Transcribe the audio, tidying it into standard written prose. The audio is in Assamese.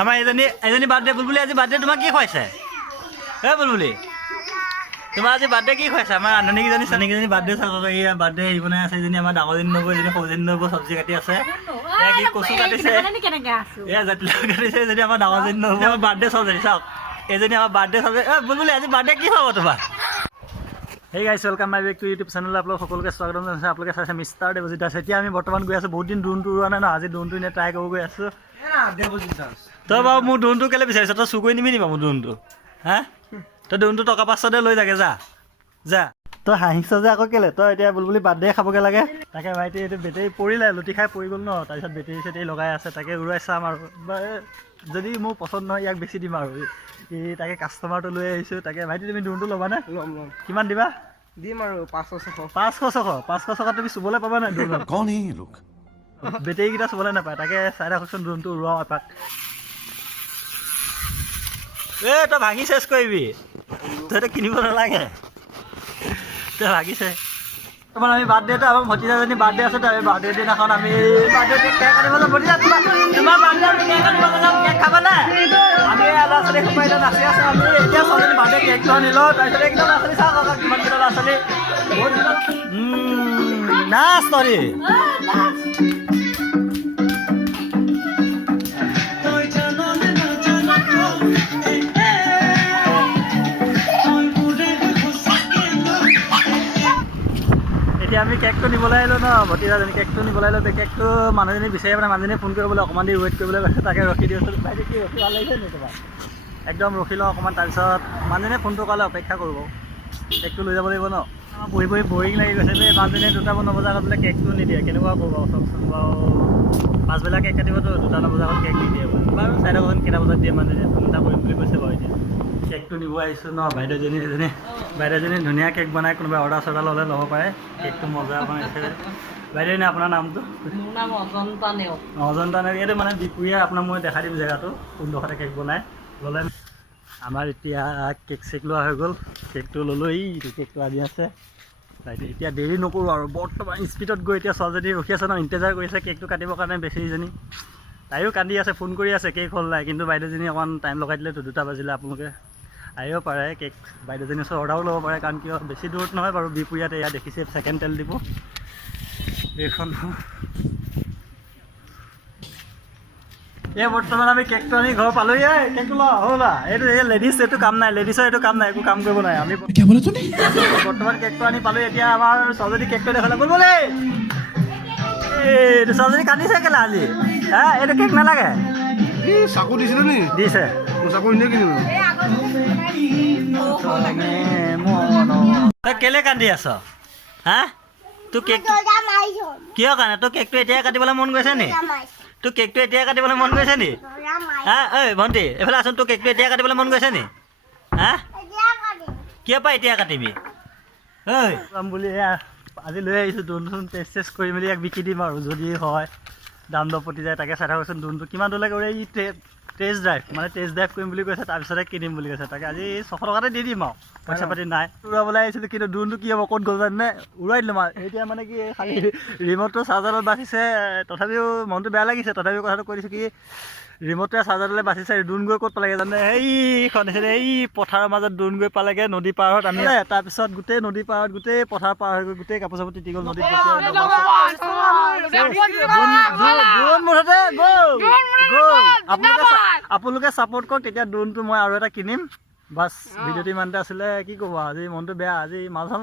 আমাৰ এজনী বাৰ্থডে বুলবুলি আজি বাৰ্থডে তোমাক কি খুৱাইছে বুলবুলি তোমাৰ আজি বাৰ্থডে কি খুৱাইছে আমাৰ ৰান্ধনীকেইজনী চানীকেইজনী বাৰ্থডে চাব এয়া বাৰ্থডে হেৰি বনাই আছে এজনী আমাৰ ডাঙৰজনী নবৌ এজনী সৰুজনী নবৌ চব্জি কাটি আছে এয়া কি কচু কাটিছে এয়া জাতিলাও কাটিছে এজনী আমাৰ ডাঙৰজনী নবৌ আমাৰ বাৰ্থডে চব্জি চাওক এজনী আমাৰ বাৰ্থডে চব্জি বুলবুলি আজি বাৰ্থডে কি খুৱাব তোমাৰ hey guys welcome my back to YouTube channel আপোনালোক সকলোকে স্বাগতম জনাইছোঁ আপোনালোকে চাইছে মিষ্টাৰ দেৱজিৎ দাস এতিয়া আমি বৰ্তমান গৈ আছোঁ বহুত দিন ড্ৰোনটো উৰোৱা নাই ন আজি ড্ৰোনটো এনেই ট্ৰাই কৰিব গৈ আছোঁ তই বাৰু মোৰ ড্ৰোনটো কেলৈ বিচাৰিছ তই চুৰ কৰি নিবি নি বাৰু মোৰ ড্ৰোনটো হা তই ড্ৰোনটো টকা 500 লৈ যাগে যা তই হাঁহিছ যে আকৌ কেলৈ তই এতিয়া বুলবুলি বাৰ্থডে খাবগৈ লাগে তাকে ভাইটি এইটো বেটেৰী পৰিলে লুটি খাই পৰি গ'ল ন তাৰপিছত বেটেৰী চেটেৰী লগাই আছে তাকে উৰুৱাই চাম আৰু যদি মোৰ পচন্দ নহয় ইয়াক বেছি দিম আৰু তাকে কাষ্টমাৰটো লৈ আহিছোঁ তাকে ভাইটি তুমি ড্ৰোনটো ল'বানে ল'ম কিমান দিবা দিম আৰু 500 তুমি চুবলৈ পাবা নাই ড্ৰোনত कौन है ये लोग বেটেৰীকেইটা চুবলৈ নাপায় তাকে চাই থাকচোন ড্ৰোনটো উৰুৱাওঁ এপাক তই ভাঙি চেছ কৰিবি তইতো কিনিব নালাগে তই ভাগিছে তোমাৰ আমি বাৰ্থডেটো আমাৰ ভতিজাজনী বাৰ্থডে আছে তো আমি বাৰ্থডে দিনাখন আমি বাৰ্থডে কেক কাটিব যাম ভতিজা তোমাৰ বাৰ্থডে আমি কেক কাটিব যাম কেক খাবা নাই আমি ল'ৰা ছোৱালী সোমাই নাচি আছোঁ আমি এতিয়া ছোৱালী বাৰ্থডে কেকটো আনিলোঁ তাৰপিছত একদম ল'ৰা ছোৱালী চাওক আকৌ কিমান কিলো ল'ৰা ছোৱালী নাচ তৰি এতিয়া আমি কেকটো নিবলৈ আহিলোঁ ন ভতিজাজনী কেকটো নিবলৈ আহিলোঁ কেকটো মানুহজনী বিচাৰি মানে মানুহজনী ফোন কৰিবলৈ অকণমান দেৰি ৱেইট কৰিবলৈ কৈছে তাকে ৰখি দিছোঁ ভাইটি কি ৰখি ভাল লাগিছে নি তোমাৰ একদম ৰখি লওঁ অকণমান তাৰপিছত মানুহজনীয়ে ফোনটো কৰালে অপেক্ষা কৰিব কেকটো লৈ যাব লাগিব ন বহি বৰিং লাগি গৈছে যে মানুহজনীয়ে 2টা নবজাৰ বোলে কেকটো নিদিয়ে কেনেকুৱা কৰিব চাওকচোন বাৰু পাছবেলা কেক কাটিবতো 2টা বজাৰ কেক নিদিয়ে বাৰু চাই থাকোঁচোন কেইটা বজাত দিয়ে মানুহজনীয়ে ফোন এটা কৰিম বুলি কৈছে বাৰু এতিয়া কেকটো নিব আহিছোঁ ন বাইদেউজনী ধুনীয়া কেক বনাই কোনোবাই অৰ্ডাৰ চৰ্ডাৰ ল'লে ল'ব পাৰে কেকটো মজা বনাইছে বাইদেউজনী আপোনাৰ নামটো মোৰ নাম অজন্তা নেওগ অজন্তা নেওগ এইটো মানে বিপুৰীয়া আপোনাক মই দেখাই দিম জেগাটো কোনডোখৰতে কেক বনাই ল'লে আমাৰ এতিয়া কেক চেক লোৱা হৈ গ'ল কেকটো ল'লোঁ এইটো কেকটো আনি আছে বাইদেউ এতিয়া দেৰি নকৰোঁ আৰু বৰ্তমান স্পীডত গৈ এতিয়া ছোৱালীজনী ৰখি আছে ন ইণ্টেজাৰ কৰিছে কেকটো কাটিবৰ কাৰণে বেছিজনী তাইও কান্দি আছে ফোন কৰি আছে কেক হ'ল নাই কিন্তু বাইদেউজনী অকণমান টাইম লগাই দিলেতো 2টা বাজিলে আপোনালোকে আহিব পাৰে কেক বাইদেউজনীৰ ওচৰত অৰ্ডাৰো ল'ব পাৰে কাৰণ কিয় বেছি দূৰত নহয় বাৰু বিপুৰীয়াতে ইয়াত দেখিছে ছেকেণ্ড তেল দিব এইখন বৰ্তমান আমি কেকটো আনি ঘৰ পালোহি কেকটো লোৱা এইটো লেডিজ এইটো কাম নাই লেডিছৰ এইটো কাম নাই একো কাম কৰিব নাই আমি বৰ্তমান কেকটো আনি পালোঁ এতিয়া আমাৰ ছোৱালীজনী কেকটো দেখালে বুলবুলি এইটো ছোৱালীজনী কান্দিছে কেলা আজি এইটো কেক নালাগে চাকু দিছিলে নি দিছে চাকু এনেই কিনিলো তই কেলে কান্দি আছ তোৰ কেক কিয় কাৰণে তোৰ কেকটো এতিয়াই কাটিবলৈ মন গৈছে নি তোৰ কেকটো এতিয়াই কাটিবলৈ মন গৈছে নি ঐ ভণ্টি এইফালে আছোন তোৰ কেকটো এতিয়াই কাটিবলৈ মন গৈছে নি কিয় পাই এতিয়া কাটিবি ঐ যাম বুলি আজি লৈ আহিছোঁ ড্ৰোন টেষ্ট কৰি মেলি ইয়াক বিকি দিম আৰু যদি হয় দাম দৰ পতি যায় তাকে চাই থাকোঁচোন ড্ৰোনটো কিমান দূৰলৈ কৰে ই টেষ্ট ড্ৰাইভ কৰিম বুলি কৈছে তাৰপিছতে কিনিম বুলি কৈছে তাকে আজি 600 টকাতে দি দিম আৰু পইচা পাতি নাই উৰাবলৈ আহিছিলোঁ কিন্তু ড্ৰোনটো কি হ'ব ক'ত গ'ল জানে উৰাই দিলোঁ এতিয়া মানে কি খালি ৰিম'টটো চাৰ্জাৰত বাচিছে তথাপিও মনটো বেয়া লাগিছে তথাপিও কথাটো কৈ দিছোঁ কি ৰিম'টটোৱে চাৰ্জাৰলৈ বাচিছে ড্ৰোন গৈ ক'ত পালেগৈ জানে এইখন এই পথাৰৰ মাজত ড্ৰোন গৈ পালেগৈ নদী পাৰত আমি তাৰপিছত গোটেই নদী পাৰত গোটেই পথাৰ পাৰ হৈ গৈ গোটেই কাপোৰ চাপোৰ তিতি গ'ল নদীত ড্ৰোন মুঠতে আপোনালোকে ছাপোৰ্ট কৰক তেতিয়া ড্ৰোনটো মই আৰু এটা কিনিম বাছ ভিডিঅ'টো ইমানতে আছিলে কি ক'ব আজি মনটো বেয়া আজি মাছ ভাল